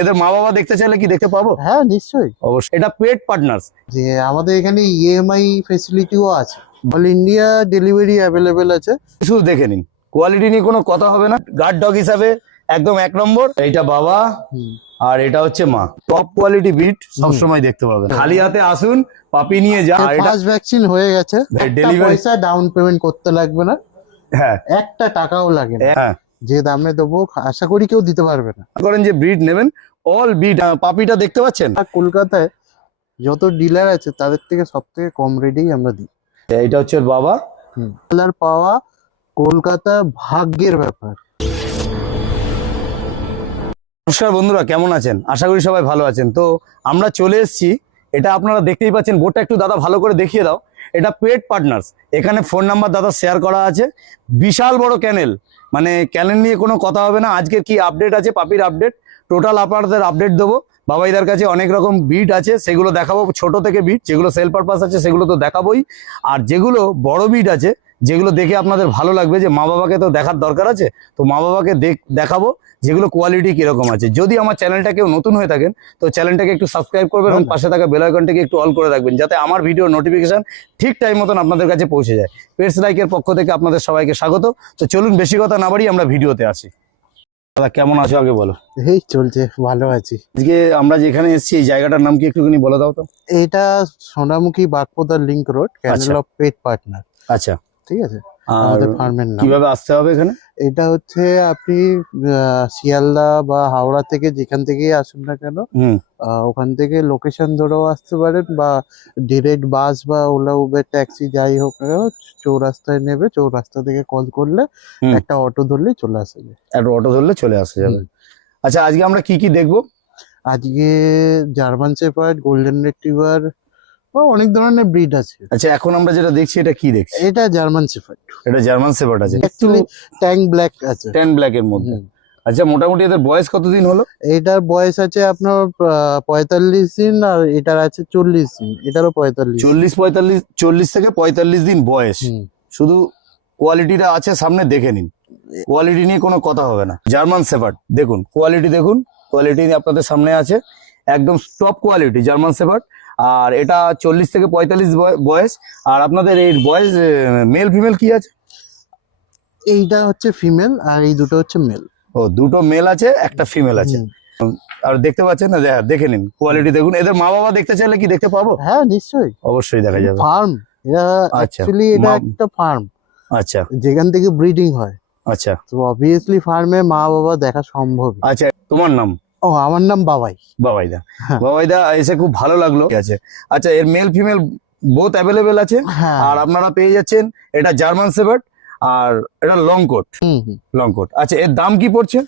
এদের মা বাবা দেখতে চাইলে কি দেখতে পাবো? হ্যাঁ নিশ্চয়ই, অবশ্যই। এটা পেট পার্টনার্স। যে আমাদের এখানে ইএমআই ফেসিলিটিও আছে, অল ইন্ডিয়া ডেলিভারি অ্যাভেলেবেল আছে। শুধু দেখে নিন, কোয়ালিটি নিয়ে কোনো কথা হবে না। গার্ড ডগ হিসাবে একদম 1 নম্বর। এইটা বাবা আর এটা হচ্ছে মা। টপ কোয়ালিটি বিট সবসময় দেখতে পাবেন। খালি হাতে আসুন, পাপি নিয়ে যা। আর এটা ফার্স্ট ভ্যাকসিন হয়ে গেছে, ডেলিভারি পয়সা ডাউন পেমেন্ট করতে লাগবে না, হ্যাঁ একটা টাকাও লাগে না। হ্যাঁ, যে দামে দেবো আশা করি কেউ দিতে পারবে না। করেন যে ব্রিড নেবেন, অল ব্রিড। পাপিটা দেখতে পাচ্ছেন? আর কলকাতায় যত ডিলার আছে তাদের থেকে সব থেকে কম রেটেই আমরা দিই। এইটা হচ্ছে ওর বাবা। ডিলার পাওয়া কলকাতা ভাগ্যের ব্যাপার। নমস্কার বন্ধুরা, কেমন আছেন? আশা করি সবাই ভালো আছেন। তো আমরা চলে এসেছি, এটা আপনারা দেখতেই পাচ্ছেন। বোর্ডটা একটু দাদা ভালো করে দেখিয়ে দাও। এটা পেট পার্টনার্স। এখানে ফোন নাম্বার দাদা শেয়ার করা আছে। বিশাল বড় ক্যানেল, মানে ক্যানেল নিয়ে কোনো কথা হবে না। আজকে কি আপডেট আছে, পাপির আপডেট, টোটাল আপনাদের আপডেট দেবো। বাবাইদার কাছে অনেক রকম বিট আছে, সেগুলো দেখাবো। ছোট থেকে বিট যেগুলো সেল পারপাস আছে সেগুলো তো দেখাবোই, আর যেগুলো বড় বিট আছে যেগুলো দেখে আপনাদের ভালো লাগবে, যে মা বাবাকে তো দেখার দরকার আছে, তো মা বাবাকে দেখাবো যেগুলো কোয়ালিটি কিরকম আছে। যদি আমার চ্যানেলটা কেউ নতুন হয়ে থাকেন তো চ্যানেলটাকে একটু সাবস্ক্রাইব করবেন এবং পাশে থাকা বেল আইকনটাকে একটু অল করে রাখবেন, যাতে আমার ভিডিও নোটিফিকেশন ঠিক টাইম মতন আপনাদের কাছে পৌঁছে যায়। পেটস লাইকের পক্ষ থেকে আপনাদের সবাইকে স্বাগত। তো চলুন বেশি কথা না বাড়িয়ে আমরা ভিডিওতে আসি। দাদা কেমন আছো আগে বলো। এই চলছে, ভালো আছি। আজকে আমরা যেখানে এসেছি এই জায়গাটার নাম কি একটুখানি বলে দাও তো। এটা Sonamukhi Bagpoda link road, kennel of pet partner. আচ্ছা ঠিক আছে, আর আমাদের ফার্মের নাম। কিভাবে আসতে হবে এখানে? এটা হচ্ছে আপনি শিয়ালদা বা হাওড়া থেকে যেখান থেকেই আসুন না কেন, ওখান থেকে লোকেশন ধরেও আসতে পারেন, বা ডিরেক্ট বাস বা ওলা উবের ট্যাক্সি যাই হোক না কেন, চৌরাস্তায় নেবে, চৌরাস্তা থেকে কল করলে একটা অটো ধরলেই চলে আসবে। একটা অটো ধরলে চলে আসা যাবে। আচ্ছা আজকে আমরা কি কি দেখবো? আজকে জার্মান শেপার্ড, গোল্ডেন রিট্রিভার, অনেক ধরনের ব্রিড আছে। আচ্ছা এখন আমরা যেটা দেখছি এটা কি দেখছি? এটা জার্মান শেপার্ড। এটা জার্মান শেপার্ড আছে, অ্যাকচুয়ালি ট্যাং ব্ল্যাক আছে, ট্যান ব্ল্যাক এর মধ্যে। আচ্ছা মোটামুটি এদের বয়স কতদিন হলো? এটার বয়স আছে আপনার 45 দিন, আর এটার আছে 40 দিন, এটারও 45। 40 থেকে 45 দিন বয়স। শুধু কোয়ালিটিটা আছে সামনে, দেখে নিন। কোয়ালিটি নিয়ে কোনো কথা হবে না। জার্মান শেপার্ড দেখুন, কোয়ালিটি দেখুন, কোয়ালিটি আপনাদের সামনে আছে, একদম টপ কোয়ালিটি জার্মান শেপার্ড। আর এটা 40 থেকে 45 বয়স। আর আপনাদের এই বয়স মেল ফিমেল কি আছে? এইটা হচ্ছে ফিমেল আর এই দুটো হচ্ছে মেল। ও, দুটো মেল আছে, একটা ফিমেল আছে। আর দেখতে পাচ্ছেন না, দেখে নিন কোয়ালিটি দেখুন। এদের মা বাবা দেখতে চাইলে কি দেখতে পাবো? হ্যাঁ নিশ্চয়ই, অবশ্যই দেখা যাবে। ফার্ম, এটা অ্যাকচুয়ালি এটা একটা ফার্ম। আচ্ছা যেখান থেকে ব্রিডিং হয়। আচ্ছা, তো অবভিয়াসলি ফার্মে মা বাবা দেখা সম্ভব। আচ্ছা তোমার নাম? ও আমার নাম বাবাই। বাবাইদা। বাবাইদা এসে খুব ভালো লাগলো। ঠিক আছে, আচ্ছা এর মেল ফিমেল বোথ অ্যাভেলেবেল আছে। আর আপনারা পেয়ে যাচ্ছেন, এটা জার্মান শেপার্ড আর এটা লং কোট। Long coat. আচ্ছা এর দাম কি পড়ছে?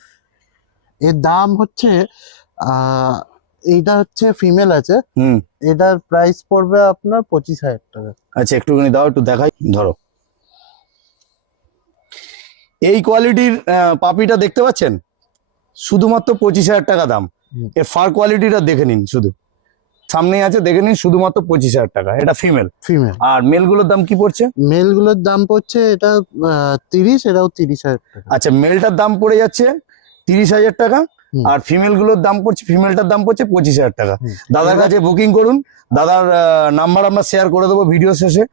এর দাম হচ্ছে এইটা হচ্ছে ফিমেল আছে, এটার প্রাইস পড়বে আপনার 25,000 টাকা। আচ্ছা একটুখানি দাও, একটু দেখাই। ধরো এই কোয়ালিটির পাপিটা দেখতে পাচ্ছেন, শুধুমাত্র 25,000 টাকা দাম। এর ফার কোয়ালিটিটা দেখে নিন, শুধু সামনেই আছে, দেখে নিন, শুধুমাত্র 25,000 টাকা। এটা ফিমেল। ফিমেল। আর মেলগুলোর দাম কি পড়ছে? মেলগুলোর দাম পড়ছে এটা 30, এটাও 30,000 টাকা। আচ্ছা মেলটার দাম পড়ে যাচ্ছে 30,000 টাকা, আর ফিমেল গুলোর দাম পড়ছে, ফিমেলটার দাম পড়ছে 25,000 টাকা। দাদার কাছে বুকিং করুন, দাদার নাম্বার আমরা শেয়ার করে দেবো ভিডিও শেষে।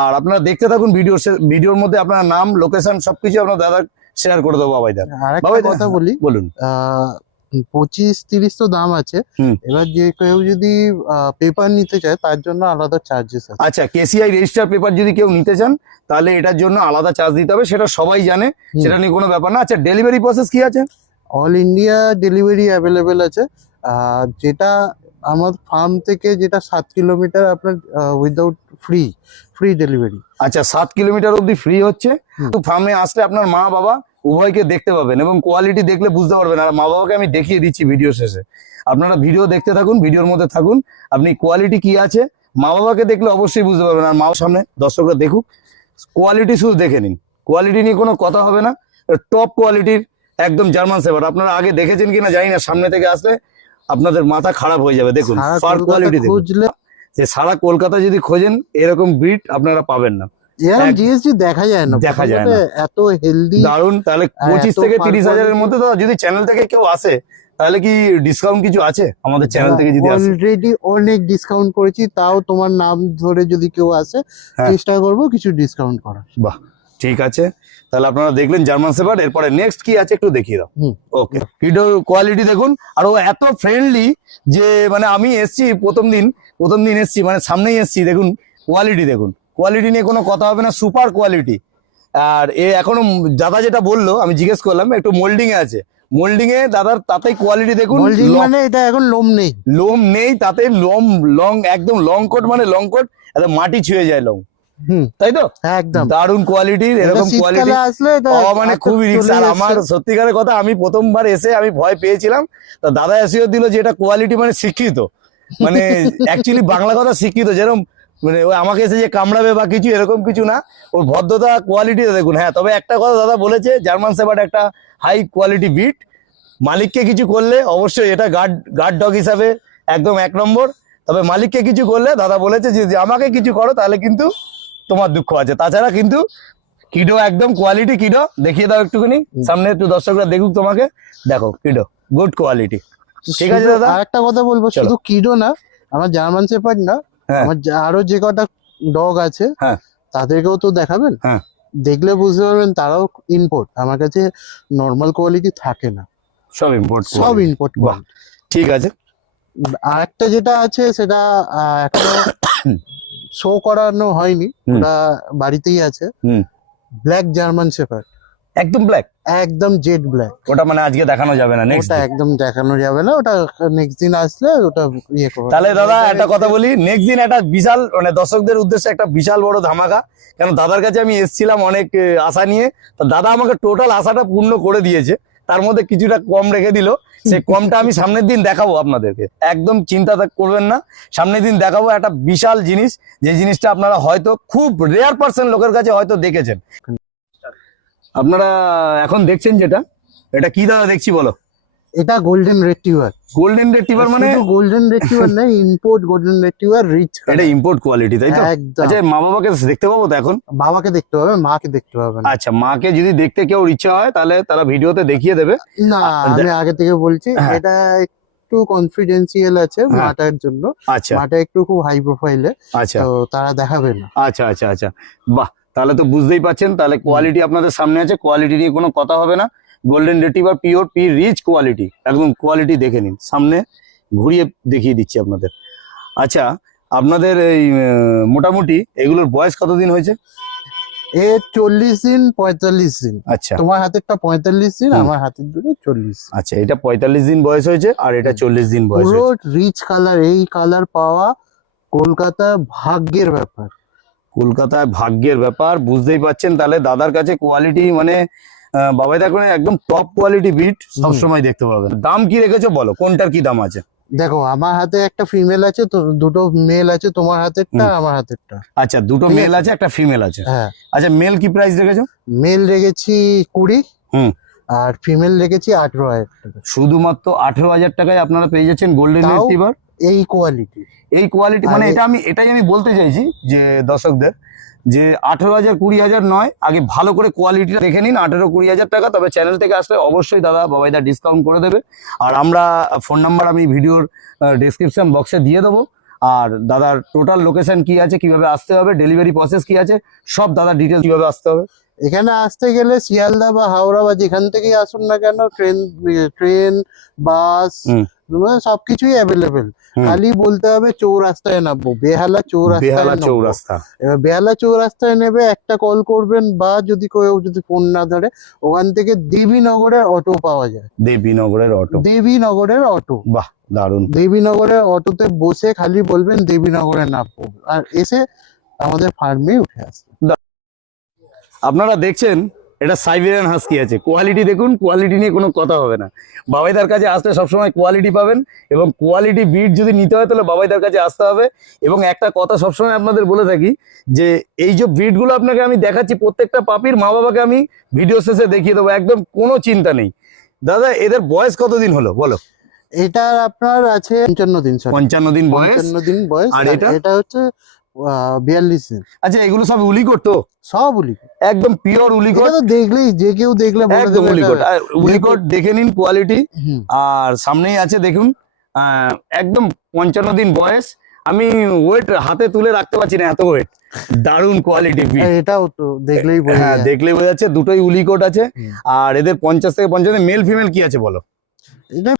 আর আপনারা দেখতে থাকুন, ভিডিওর মধ্যে আপনার নাম, লোকেশন সবকিছু আপনার দাদার শেয়ার করে দেবো। বাবাইদার কথা বলি, বলুন। 25-30 তো দাম আছে। এবার যে কেউ যদি পেপার নিতে চায় তার জন্য আলাদা চার্জেস আছে। আচ্ছা কেসিআই রেজিস্টার পেপার যদি কেউ নিতে চান তাহলে এটার জন্য আলাদা চার্জ দিতে হবে, সেটা সবাই জানে, সেটা নিয়ে কোনো ব্যাপার না। আচ্ছা ডেলিভারি প্রসেস কি আছে? অল ইন্ডিয়া ডেলিভারি অ্যাভেলেবেল আছে। যেটা আমার ফার্ম থেকে যেটা 7 কিলোমিটার আপনার উইদাউট ফ্রি ডেলিভারি। আচ্ছা 7 কিলোমিটার অবধি ফ্রি হচ্ছে। তো ফার্মে আসলে আপনার মা বাবা উভয়কে দেখতে পাবেন এবং কোয়ালিটি দেখলে বুঝতে পারবেন। আর মা বাবাকে আমি দেখিয়ে দিচ্ছি ভিডিও শেষে, আপনারা ভিডিও দেখতে থাকুন, ভিডিওর মধ্যে থাকুন। আপনি কোয়ালিটি কি আছে মা বাবাকে দেখলে অবশ্যই বুঝতে পারবেন। আর মা বাবার সামনে দর্শকরা দেখুক, কোয়ালিটি শুধু দেখে নিন। কোয়ালিটি নিয়ে কোনো কথা হবে না, টপ কোয়ালিটির একদম জার্মান শেপার্ড। আপনারা আগে দেখেছেন কিনা জানি না, সামনে থেকে আসলে আপনাদের মাথা খারাপ হয়ে যাবে। দেখুন ফার কোয়ালিটি দেখুন, যে সারা কলকাতা যদি খোঁজেন এরকম ব্রিড আপনারা পাবেন না। জিএসটি দেখা যায় না, দেখা যায় না, এত হেলদি, দারুন। তাহলে 25 থেকে 30 হাজারের মধ্যে যদি চ্যানেল থেকে কেউ আসে তাহলে কি ডিসকাউন্ট কিছু আছে আমাদের চ্যানেল থেকে যদি আসে? অলরেডি অনেক ডিসকাউন্ট করেছি, তাও তোমার নাম ধরে যদি কেউ আসে হ্যাঁ। চেষ্টা করবো কিছু ডিসকাউন্ট করার। বাহ, ঠিক আছে। তাহলে আপনারা দেখলেন জার্মান শেপার্ড, এরপরে নেক্সট কি আছে একটু দেখিয়ে দাও। হুম। ওকে, কিডোর কোয়ালিটি দেখুন, আর ও এত ফ্রেন্ডলি যে মানে আমি এসছি প্রথম দিন এসছি, মানে সামনেই এসছি, দেখুন কোয়ালিটি দেখুন, কোয়ালিটি নিয়ে কোনো কথা হবে না, সুপার কোয়ালিটি। আর এ এখনো দাদা যেটা বললো, আমি জিজ্ঞেস করলাম একটু মোল্ডিং এ আছে, মোল্ডিং এ দাদার তাতেই কোয়ালিটি দেখুন, মোল্ডিং মানে এটা এখন লোম নেই, লোম নেই, তাতে লং একদম লং কোট, মানে লং কোট একদম মাটি ছুঁয়ে যায় লং, হুম তাই তো? হ্যাঁ, একদম দারুণ কোয়ালিটির, এরকম কোয়ালিটি শীতকালে আসলে এটা মানে আস্তে খুবই রিস্ক। চলে আর এসছে। আমার সত্যিকারের কথা, আমি প্রথমবার এসে আমি ভয় পেয়েছিলাম, তা দাদা এসেও দিল যে এটা কোয়ালিটি মানে শিক্ষিত, মানে অ্যাকচুয়ালি বাংলা কথা শিক্ষিত, যেরকম মানে ওই আমাকে এসে যে কামড়াবে বা কিছু এরকম কিছু না, ওর ভদ্রতা কোয়ালিটিটা দেখুন। হ্যাঁ, তবে একটা কথা দাদা বলেছে, জার্মান শেপার্ড একটা হাই কোয়ালিটি বিট, মালিককে কিছু করলে অবশ্যই এটা গার্ড ডগ হিসাবে একদম 1 নম্বর। তবে মালিককে কিছু করলে দাদা বলেছে যে আমাকে কিছু করো তাহলে কিন্তু তোমার দুঃখ আছে, তাছাড়া কিন্তু কিডো একদম কোয়ালিটি। কিডো দেখিয়ে দাও একটুখানি সামনে, একটু দর্শকরা দেখুক তোমাকে, দেখো কিডো গুড কোয়ালিটি। ঠিক আছে দাদা, আর একটা কথা বলবো, চলো। শুধু কিডো না, আমার জার্মান শেপার্ড না, হ্যাঁ। আমার আরো যে কটা ডগ আছে হ্যাঁ। তাদেরকেও তো দেখাবেন। হ্যাঁ। দেখলে বুঝতে পারবেন তারাও ইম্পোর্ট, আমার কাছে নর্মাল কোয়ালিটি থাকে না, সব ইম্পোর্ট, সব ইম্পোর্ট। বাহ, ঠিক আছে। আর একটা যেটা আছে সেটা এখনো শো করানো হয়নি, হুম। ওটা বাড়িতেই আছে, হুম। ব্ল্যাক জার্মান শেপার্ড, একদম ব্ল্যাক, একদম জেড ব্ল্যাক। ওটা মানে আজকে দেখানো যাবে না, নেক্সট। ওটা একদম দেখানো যাবে না, ওটা নেক্সট দিন আসলে ওটা ইয়ে করবো। তাহলে দাদা একটা কথা বলি, নেক্সট দিন একটা বিশাল মানে দর্শকদের উদ্দেশ্যে একটা বিশাল বড় ধামাকা, কেন দাদার কাছে আমি এসেছিলাম অনেক আশা নিয়ে, তো দাদা আমাকে টোটাল আশাটা পূর্ণ করে দিয়েছে, তার মধ্যে কিছুটা কম রেখে দিল, সেই কমটা আমি সামনের দিন দেখাবো আপনাদেরকে, একদম চিন্তা করবেন না, সামনের দিন দেখাবো একটা বিশাল জিনিস, যে জিনিসটা আপনারা হয়তো খুব রেয়ার পার্সেন্ট লোকের কাছে হয়তো দেখেছেন। আপনারা এখন দেখছেন যেটা, এটা কি দাদা দেখছি বলো? এটা গোল্ডেন রেট্রিভার। গোল্ডেন রেট্রিভার মানে? গোল্ডেন রেট্রিভার না, ইম্পোর্ট গোল্ডেন রেট্রিভার, রিচ। এটা ইম্পোর্ট কোয়ালিটি, তাই তো? একদম। আচ্ছা, মা বাবাকে দেখতে পাবো তো এখন? বাবাকে দেখতে হবে, মাকে দেখতে হবে না। আচ্ছা, মাকে যদি দেখতে কেউ ইচ্ছা হয় তাহলে তারা ভিডিওতে দেখিয়ে দেবে। না, আমি আগে থেকে বলছি, হ্যাঁ। এটা একটু কনফিডেন্সিয়াল আছে হ্যাঁ। মাটার জন্য, আচ্ছা মাটা একটু খুব হাই প্রোফাইলে, আচ্ছা তো তারা দেখাবে না। আচ্ছা আচ্ছা আচ্ছা, বাহ, তাহলে তো বুঝতেই পাচ্ছেন, তাহলে কোয়ালিটি আপনাদের সামনে আছে, কোয়ালিটি নিয়ে কোনো কথা হবে না। Golden retriever pure P rich quality, একদম কোয়ালিটি দেখে নিন, সামনে ঘুরিয়ে দেখিয়ে দিচ্ছি আপনাদের। আচ্ছা, আপনাদের এই মোটামুটি এগুলোর বয়স কতদিন হয়েছে? এ 40 দিন 45 দিন। আচ্ছা তোমার হাতেরটা 45 দিন, হুম। আমার হাতের দুটো 40। আচ্ছা, এটা 45 দিন বয়স হয়েছে আর এটা 40 দিন বয়স পুরো হয়েছে। রিচ কালার, এই কালার পাওয়া কলকাতা ভাগ্যের ব্যাপার। কলকাতায় ভাগ্যের ব্যাপার, বুঝতেই পাচ্ছেন। তাহলে দাদার কাছে কোয়ালিটি মানে বাবাই দেখুন একদম টপ কোয়ালিটি বিট সবসময় দেখতে পাবেন। দাম কি রেখেছো বলো, কোনটার কি দাম আছে? দেখো, আমার হাতে একটা ফিমেল আছে, তো দুটো মেল আছে, তোমার হাতেরটা হুম। আমার হাতেরটা। আচ্ছা, দুটো ঠিক মেল আছে। আছে, একটা ফিমেল আছে। হ্যাঁ, আচ্ছা, মেল কি প্রাইস রেখেছো? মেল রেখেছি 20, হুম। আর ফিমেল রেখেছি 18,000 টাকা। শুধুমাত্র 18,000 টাকায় আপনারা পেয়ে যাচ্ছেন গোল্ডেন তাও রিট্রিভার এই কোয়ালিটি। এই কোয়ালিটি, মানে এটাই আমি বলতে চাইছি যে দর্শকদের, যে 18,000 20,000 নয়, আগে ভালো করে কোয়ালিটিটা দেখে নিন। 18-20,000 টাকা, তবে চ্যানেল থেকে আসলে অবশ্যই দাদা বাবাইদা ডিসকাউন্ট করে দেবে। আর আমরা ফোন নাম্বার আমি ভিডিওর ডেসক্রিপশন বক্সে দিয়ে দেবো, আর দাদার টোটাল লোকেশন কি আছে, কিভাবে আসতে হবে, ডেলিভারি প্রসেস কি আছে, সব দাদার ডিটেলস কিভাবে আসতে হবে। এখানে আসতে গেলে শিয়ালদা বা হাওড়া বা যেখান থেকেই আসুন না কেন, ট্রেন বাস হুম। সবকিছুই অ্যাভেলেবেল। হুম। খালি বলতে হবে চৌরাস্তায় নামবো, বেহালা বেহালা চৌরাস্তায়। চৌরাস্তা। এবার বেহালা চৌরাস্তায় নেবে, একটা কল করবেন, বা যদি কেউ যদি ফোন না ধরে, ওখান থেকে দেবীনগরের অটো পাওয়া যায়। দেবীনগরের অটো, দেবীনগরের অটো, বাহ দারুণ। দেবীনগরের অটোতে বসে খালি বলবেন দেবীনগরে নামবো, আর এসে আমাদের ফার্মে উঠে আসবে। আপনারা দেখছেন এটা সাইবেরিয়ান হাস্কি আছে, কোয়ালিটি দেখুন, কোয়ালিটি নিয়ে কোনো কথা হবে না। বাবাইদার কাছে আসলে সবসময় কোয়ালিটি পাবেন, এবং কোয়ালিটি বিট যদি নিতে হয় তাহলে বাবাইদার কাছে আসতে হবে। এবং একটা কথা সবসময় আপনাদের বলে থাকি, যে এই যে ব্রিডগুলো আপনাকে আমি দেখাচ্ছি, প্রত্যেকটা পাপির মা বাবাকে আমি ভিডিও শেষে দেখিয়ে দেবো, একদম কোনো চিন্তা নেই। দাদা এদের বয়স কতদিন হলো বলো? এটা আপনার আছে 55 দিন। 55 দিন বয়স। 55 দিন বয়স। আর আর এটা? এটা হচ্ছে 42 দিন। আচ্ছা, এগুলো সব উলিকোট তো? সব উলিকোট, একদম পিওর উলিকোট। এটা তো দেখলেই যে কেউ দেখলে বলে একদম দেবে উলিকোট। এটা। উলিকোট দেখে নিন কোয়ালিটি। হুম, আর সামনেই আছে দেখুন, একদম 55 দিন বয়স। আমি ওয়েট হাতে তুলে রাখতে পারছি না, এত ওয়েট। দারুণ কোয়ালিটি বিট। আর এটাও তো দেখলেই বোঝা হ্যাঁ, যায়। দেখলে বোঝা যাচ্ছে দুটোই উলিকোট আছে। হুম। আর এদের 50 থেকে 55 মেল ফিমেল কি আছে বলো? এটা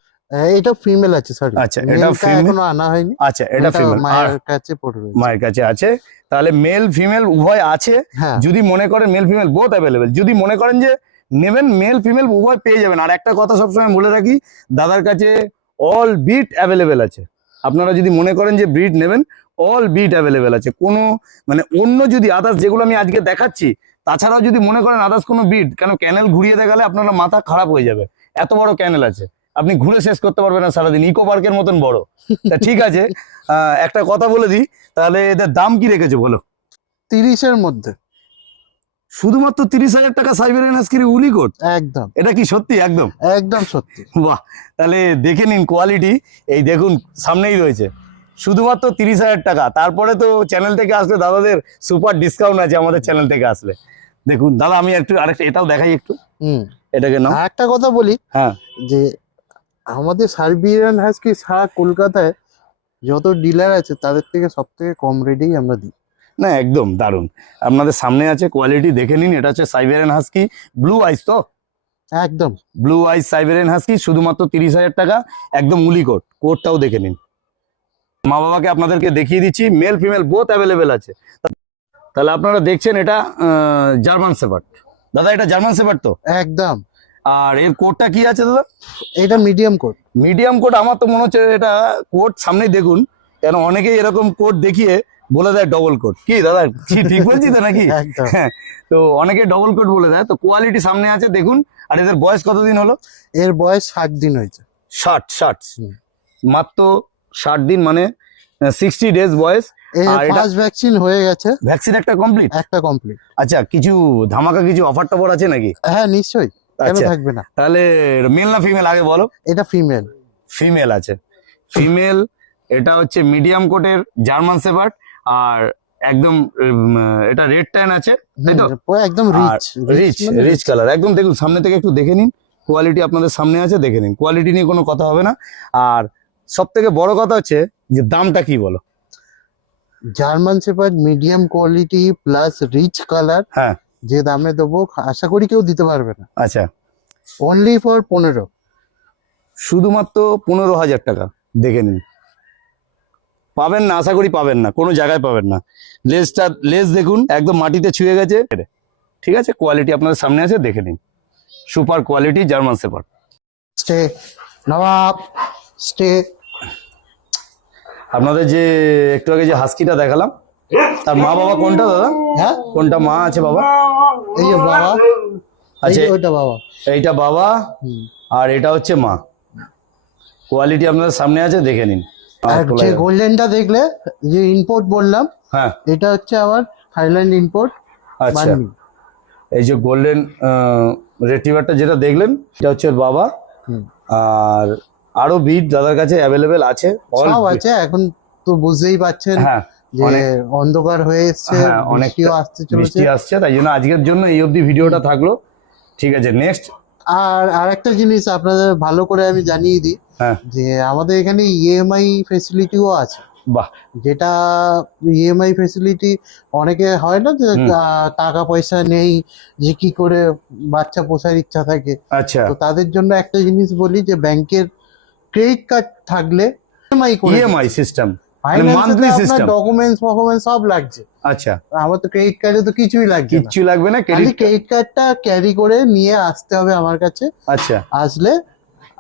এটা ফিমেল আছে, সরি আচ্ছা, এটা মেলটা female? এখনো আনা হয়নি। আচ্ছা, এটা মেলটা ফিমেল। আর মায়ের কাছে পড়ে রয়েছে। মায়ের কাছে আছে, তাহলে মেল ফিমেল উভয় আছে। হ্যাঁ, যদি মনে করেন মেল ফিমেল বোথ অ্যাভেলেবেল, যদি মনে করেন যে নেবেন, মেল ফিমেল উভয় পেয়ে যাবেন। আর একটা কথা সবসময় বলে রাখি, দাদার কাছে অল বিট অ্যাভেলেবেল আছে। আপনারা যদি মনে করেন যে ব্রিড নেবেন, অল বিট অ্যাভেলেবেল আছে। কোনো মানে অন্য যদি আদার্স যেগুলো আমি আজকে দেখাচ্ছি, তাছাড়াও যদি মনে করেন আদার্স কোনো বিট, কেন ক্যানেল ঘুরিয়ে দেখালে আপনার মাথা খারাপ হয়ে যাবে। এত বড় ক্যানেল আছে, আপনি ঘুরে শেষ করতে পারবেন না সারাদিন, ইকো পার্কের মতন বড়। তা ঠিক আছে, একটা কথা বলে দিই, তাহলে এদের দাম কি রেখেছো বলো? 30-এর মধ্যে। শুধুমাত্র 30,000 টাকা সাইবেরিয়ান হাস্কির উলিকোট? একদম এটা কি সত্যি? একদম একদম সত্যি। বাহ! তাহলে দেখে নিন কোয়ালিটি। এই দেখুন সামনেই রয়েছে, শুধুমাত্র 30,000 টাকা। তারপরে তো চ্যানেল থেকে আসলে দাদাদের সুপার ডিসকাউন্ট আছে আমাদের চ্যানেল থেকে আসলে। দেখুন দাদা, আমি একটু আরেকটা এটাও দেখাই একটু, হুম। এটাকে নাও। আর একটা কথা বলি, হ্যাঁ, যে আমাদের সাইবেরিয়ান হাস্কি সারা কলকাতায় যত ডিলার আছে তাদের থেকে সব থেকে কম রেটেই আমরা দিই। না একদম দারুণ। আপনাদের সামনে আছে, কোয়ালিটি দেখে নিন। এটা হচ্ছে সাইবেরিয়ান হাস্কি ব্লু আইস তো? একদম ব্লু আইস সাইবেরিয়ান হাস্কি, শুধুমাত্র 30,000 টাকা, একদম উলিকোট। কোটটাও দেখে নিন। মা বাবাকে আপনাদেরকে দেখিয়ে দিচ্ছি, মেল ফিমেল বোথ অ্যাভেলেবেল আছে। তাহলে আপনারা দেখছেন এটা জার্মান শেপার্ড। দাদা এটা জার্মান শেপার্ড তো? একদম। আর এর কোটটা কি আছে দাদা? এটা মিডিয়াম কোট। Medium coat. আমার তো মনে হচ্ছে এটা কোট সামনেই দেখুন, কেন অনেকেই এরকম কোট দেখিয়ে বলে দেয় ডবল কোট। কি দাদা, কি ঠিক বলছি তো নাকি? একদম। হ্যাঁ, তো অনেকে ডবল কোট বলে দেয়। তো কোয়ালিটি সামনে আছে দেখুন। আর এদের বয়স কতদিন হলো? এর বয়স 60 দিন হয়েছে। 60 হুম। মাত্র 60 দিন, মানে 60 ডেজ বয়স। এর আর এটা ফার্স্ট ভ্যাকসিন হয়ে গেছে, ভ্যাকসিন একটা কমপ্লিট? একটা কমপ্লিট। আচ্ছা, কিছু ধামাকা কিছু অফার টফার আছে নাকি? হ্যাঁ নিশ্চয়ই, কেন আচ্ছা, থাকবে না। তাহলে মেল না ফিমেল আগে বলো? এটা ফিমেল। ফিমেল আছে, ফিমেল। এটা হচ্ছে মিডিয়াম কোটের জার্মান শেপার্ড। আর একদম এটা রেড ট্যান আছে, তাই তো? একদম আর রিচ রিচ কালার একদম। দেখুন সামনে থেকে একটু দেখে নিন, কোয়ালিটি আপনাদের সামনে আছে, দেখে নিন। কোয়ালিটি নিয়ে কোনো কথা হবে না। আর সব থেকে বড় কথা হচ্ছে যে দামটা কি বলো? German shepherd medium quality plus rich colour, হ্যাঁ, যে দামে দেবো আশা করি কেউ দিতে পারবে না। আচ্ছা, অনলি ফর 15। শুধুমাত্র 15,000 টাকা। দেখে নিন, পাবেন না, আশা করি পাবেন না, কোনো জায়গায় পাবেন না। লেজ দেখুন, একদম মাটিতে ছুঁয়ে গেছে। ঠিক আছে, কোয়ালিটি আপনাদের সামনে আছে, দেখে নিন। Super quality German Shepherd. Stay Nawab stay. আপনাদের যে একটু আগে যে হাস্কিটা দেখালাম, তার মা বাবা কোনটা দাদা? হ্যাঁ, কোনটা মা আছে বাবা? এই যে বাবা, আচ্ছা, ওইটা বাবা। এইটা বাবা, হুম। আর এটা হচ্ছে মা। কোয়ালিটি আপনাদের সামনে আছে, দেখে নিন। আর যে গোল্ডেনটা দেখলে, যে ইম্পোর্ট বললাম, হ্যাঁ, এটা হচ্ছে আমার থাইল্যান্ড ইম্পোর্ট। আচ্ছা, এই যে গোল্ডেন রেটিভারটা যেটা দেখলেন, এটা হচ্ছে ওর বাবা। আর আরো বিট দাদার কাছে অ্যাভেলেবেল আছে, সব আছে। এখন তো বুঝতেই পাচ্ছেন হ্যাঁ, যে অন্ধকার হয়ে এসছে, হ্যাঁ, বৃষ্টিও আসতে চলেছে। বৃষ্টি আসছে, তাই জন্য আজকের জন্য এই অবধি ভিডিওটা থাকলো। ঠিক আছে, নেক্সট। আর আরেকটা জিনিস আপনাদের ভালো করে আমি জানিয়ে দিই, হ্যাঁ, যে আমাদের এখানে ইএমআই ফেসিলিটিও আছে। বাহ, যেটা ইএমআই ফেসিলিটি অনেকে হয় না যে টাকা পয়সা নেই, যে কি করে বাচ্চা পোষার ইচ্ছা থাকে, আচ্ছা, তো তাদের জন্য একটা জিনিস বলি, যে ব্যাংকের ক্রেডিট কার্ড থাকলে ইএমআই করে ইএমআই সিস্টেম, ফাইন্যান্সে monthly আপনার system? ডকুমেন্টস সব লাগছে। আচ্ছা, আমার তো ক্রেডিট কার্ডে তো কিছুই লাগছে না, কিচ্ছু লাগবে না, খালি ক্রেডিট কার্ডটা ক্যারি করে নিয়ে আসতে হবে আমার কাছে। আচ্ছা, আসলে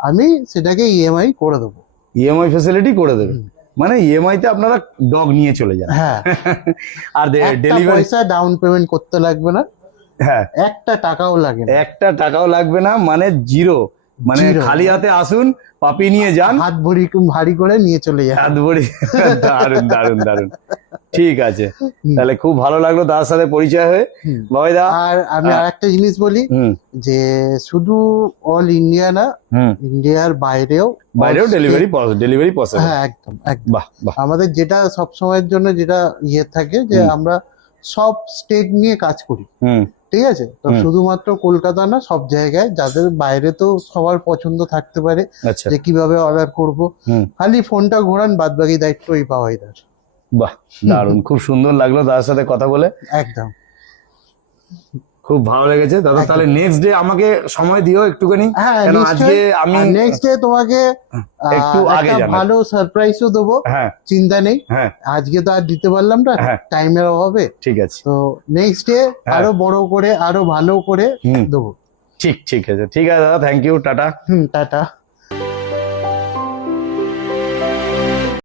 আমি সেটাকে ইএমআই করে দেবো। ইএমআই ফ্যাসিলিটি করে দেবে, মানে ইএমআই তে আপনারা ডগ নিয়ে চলে যান। হ্যাঁ, আর একটা ডেলিভারি, পয়সা ডাউন পেমেন্ট করতে লাগবে না, হ্যাঁ, একটা টাকাও লাগে না, একটা টাকাও লাগবে না, মানে জিরো। মানে Zero। খালি হাতে আসুন, পাপি নিয়ে যান, হাত ভারী করে নিয়ে চলে যায়। হাত ভরি। দারুন দারুন দারুন। ঠিক আছে, তাহলে খুব ভালো লাগলো দাদার সাথে পরিচয় হয়ে। হুম। বাবাই দা, আর আমি হ্যাঁ। আরেকটা জিনিস বলি, হুম যে শুধু অল ইন্ডিয়া না, হুম, ইন্ডিয়ার বাইরেও বাইরেও all ডেলিভারি পসিবল। হ্যাঁ, একদম একদম। বাহ বাহ, আমাদের যেটা সব সময়ের জন্য যেটা ইয়ে থাকে, যে হুম। আমরা সব স্টেট নিয়ে কাজ করি, হুম ঠিক আছে? তো হুম। শুধুমাত্র কলকাতা না, সব জায়গায়, যাদের বাইরে তো সবার পছন্দ থাকতে পারে আচ্ছা, যে কিভাবে অর্ডার করব। হুম, খালি ফোনটা ঘোরান, বাদ বাকি দায়িত্ব ওই পাওয়াইদার। বাহ দারুণ, খুব সুন্দর লাগলো দাদার সাথে কথা বলে, একদম। খুব ভালো লেগেছে দাদা। একদম। তাহলে নেক্সট ডে আমাকে সময় দিও একটুখানি, হ্যাঁ, কেন আজকে নিশ্চয়ই। আমি নেক্সট ডে তোমাকে একটু আগে একটা জানাই। ভালো সারপ্রাইজও দেবো, হ্যাঁ চিন্তা নেই। হ্যাঁ, আজকে তো আর দিতে পারলাম না, হ্যাঁ। টাইমের অভাবে। ঠিক আছে, তো নেক্সট ডে হ্যাঁ। আরো বড় করে, আরো ভালো করে হুম। দেবো। ঠিক আছে, ঠিক আছে দাদা, থ্যাংক ইউ, টাটা। টাটা।